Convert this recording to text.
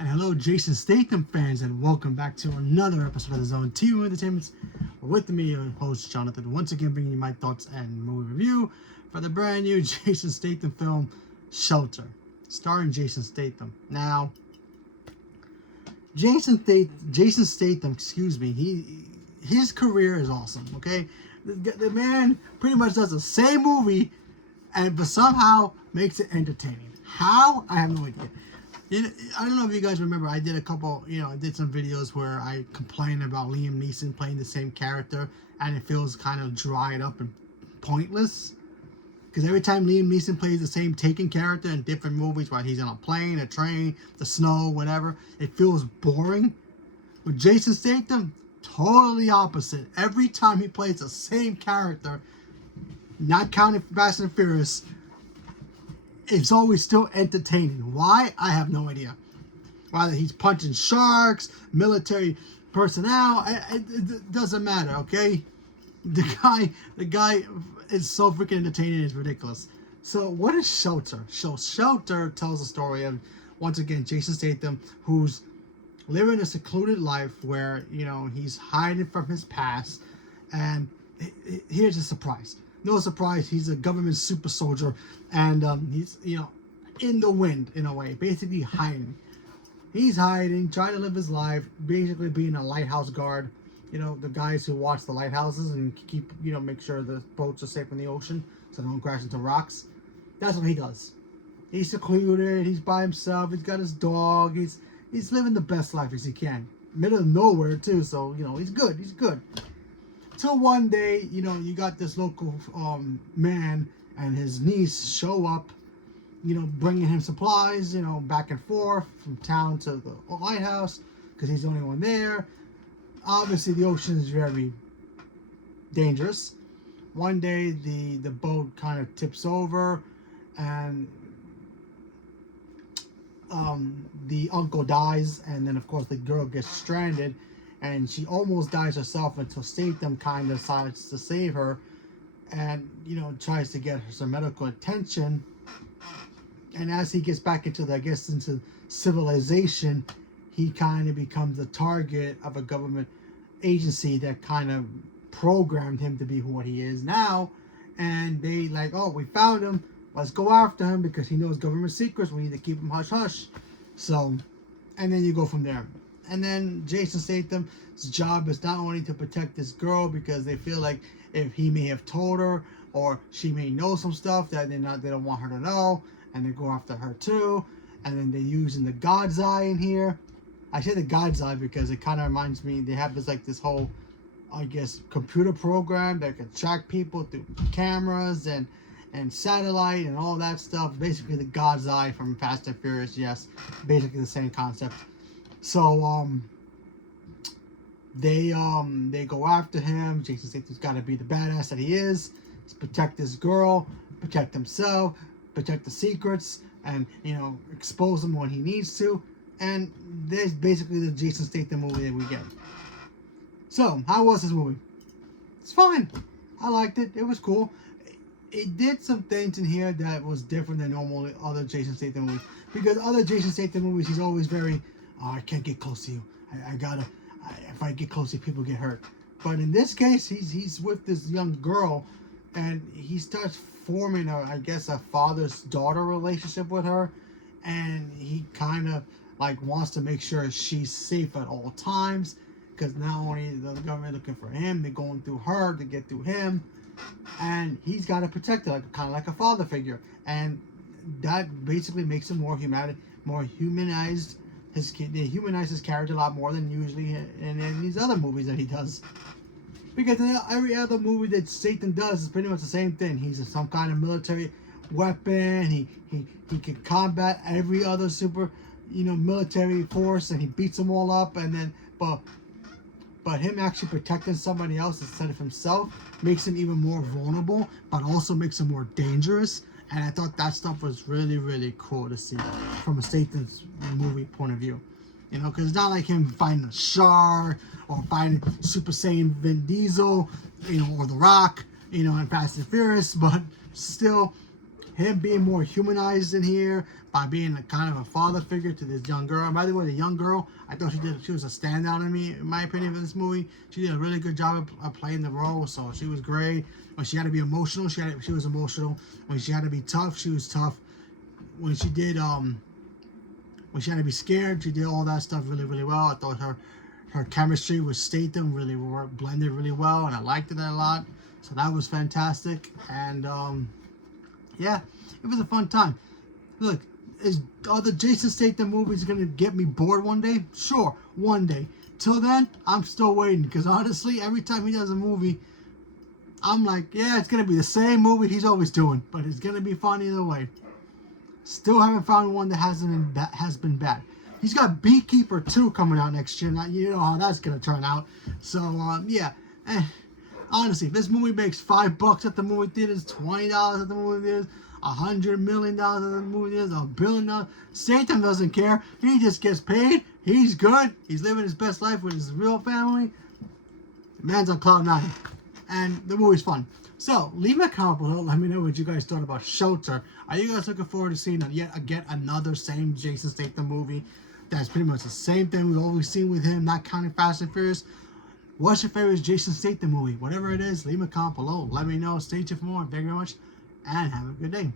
And hello, Jason Statham fans, and welcome back to another episode of the Zone TV Entertainment. With me, your host Jonathan, once again bringing you my thoughts and movie review for the brand new Jason Statham film, Shelter, starring Jason Statham. Now, Jason Statham, his career is awesome. Okay, the man pretty much does the same movie, but somehow makes it entertaining. How? I have no idea. I don't know if you guys remember, I did some videos where I complained about Liam Neeson playing the same character, and it feels kind of dried up and pointless. Because every time Liam Neeson plays the same Taken character in different movies, while he's on a plane, a train, the snow, whatever, it feels boring. With Jason Statham, totally opposite. Every time he plays the same character, not counting Fast and Furious, it's always still entertaining. Why? I have no idea. Whether he's punching sharks, military personnel, it doesn't matter, okay? The guy is so freaking entertaining, it's ridiculous. So what is Shelter? Shelter tells the story of, once again, Jason Statham, who's living a secluded life where, he's hiding from his past. And here's a surprise. No surprise, he's a government super soldier, and he's, in the wind, in a way, basically hiding. He's hiding, trying to live his life, basically being a lighthouse guard. The guys who watch the lighthouses and keep, make sure the boats are safe in the ocean so they don't crash into rocks. That's what he does. He's secluded, he's by himself, he's got his dog, he's living the best life as he can. Middle of nowhere, too, so, he's good. Till one day, you got this local man and his niece show up, bringing him supplies, back and forth from town to the lighthouse, because he's the only one there. Obviously, the ocean is very dangerous. One day, the boat kind of tips over, and the uncle dies, and then, of course, the girl gets stranded, and she almost dies herself until Statham kind of decides to save her and, tries to get her some medical attention. And as he gets back into civilization, he kind of becomes the target of a government agency that kind of programmed him to be what he is now. And they we found him. Let's go after him because he knows government secrets. We need to keep him hush-hush. So, and then you go from there. And then Jason Statham's job is not only to protect this girl because they feel like if he may have told her or she may know some stuff that they don't want her to know, and they go after her too. And then they're using the God's Eye in here. I say the God's Eye because it kind of reminds me, they have this whole, I guess, computer program that can track people through cameras and satellite and all that stuff. Basically the God's Eye from Fast and Furious, yes. Basically the same concept. So they go after him. Jason Statham's got to be the badass that he is. He's protect this girl, protect himself, protect the secrets, and expose him when he needs to. And there's basically the Jason Statham movie that we get. So how was this movie? It's fine. I liked it. It was cool. It did some things in here that was different than normal other Jason Statham movies. Because other Jason Statham movies, he's always very, I can't get close to you. If I get close to you, people get hurt. But in this case, he's with this young girl, and he starts forming a father's-daughter relationship with her, and he kind of wants to make sure she's safe at all times, because not only is the government looking for him, they're going through her to get through him, and he's got to protect her, kind of like a father figure, and that basically makes him more humanized. They humanize his character a lot more than usually in these other movies that he does. Because in every other movie that Statham does is pretty much the same thing. He's some kind of military weapon. He can combat every other military force, and he beats them all up. And then, but him actually protecting somebody else instead of himself makes him even more vulnerable, but also makes him more dangerous. And I thought that stuff was really, really cool to see from a Statham's movie point of view. Because it's not like him fighting a shark or fighting Super Saiyan Vin Diesel, or The Rock, in Fast and Furious. But still, him being more humanized in here by being a kind of a father figure to this young girl. And by the way, the young girl, I thought she was a standout in my opinion, for this movie. She did a really good job of playing the role, so she was great. When she had to be emotional, she was emotional. When she had to be tough, she was tough. When she had to be scared, she did all that stuff really, really well. I thought her chemistry with Statham really blended really well, and I liked it a lot. So that was fantastic. And yeah, it was a fun time. Look, are the Jason Statham movies gonna get me bored one day? Sure, one day. Till then, I'm still waiting, because honestly, every time he does a movie, I'm like, yeah, it's gonna be the same movie he's always doing, but it's gonna be fun either way. Still haven't found one that has been bad. He's got Beekeeper 2 coming out next year. Now, you know how that's gonna turn out. So yeah. Honestly, if this movie makes $5 at the movie theaters, $20 at the movie theaters, $100 million at the movie theaters, $1 billion, Satan doesn't care. He just gets paid. He's good. He's living his best life with his real family. The man's on cloud 9, and the movie's fun. So leave me a comment below. Let me know what you guys thought about Shelter. Are you guys looking forward to seeing yet another same Jason Statham movie? That's pretty much the same thing we've always seen with him, not counting Fast and Furious. What's your favorite Jason Statham movie? Whatever it is, leave me a comment below. Let me know. Stay tuned for more. Thank you very much, and have a good day.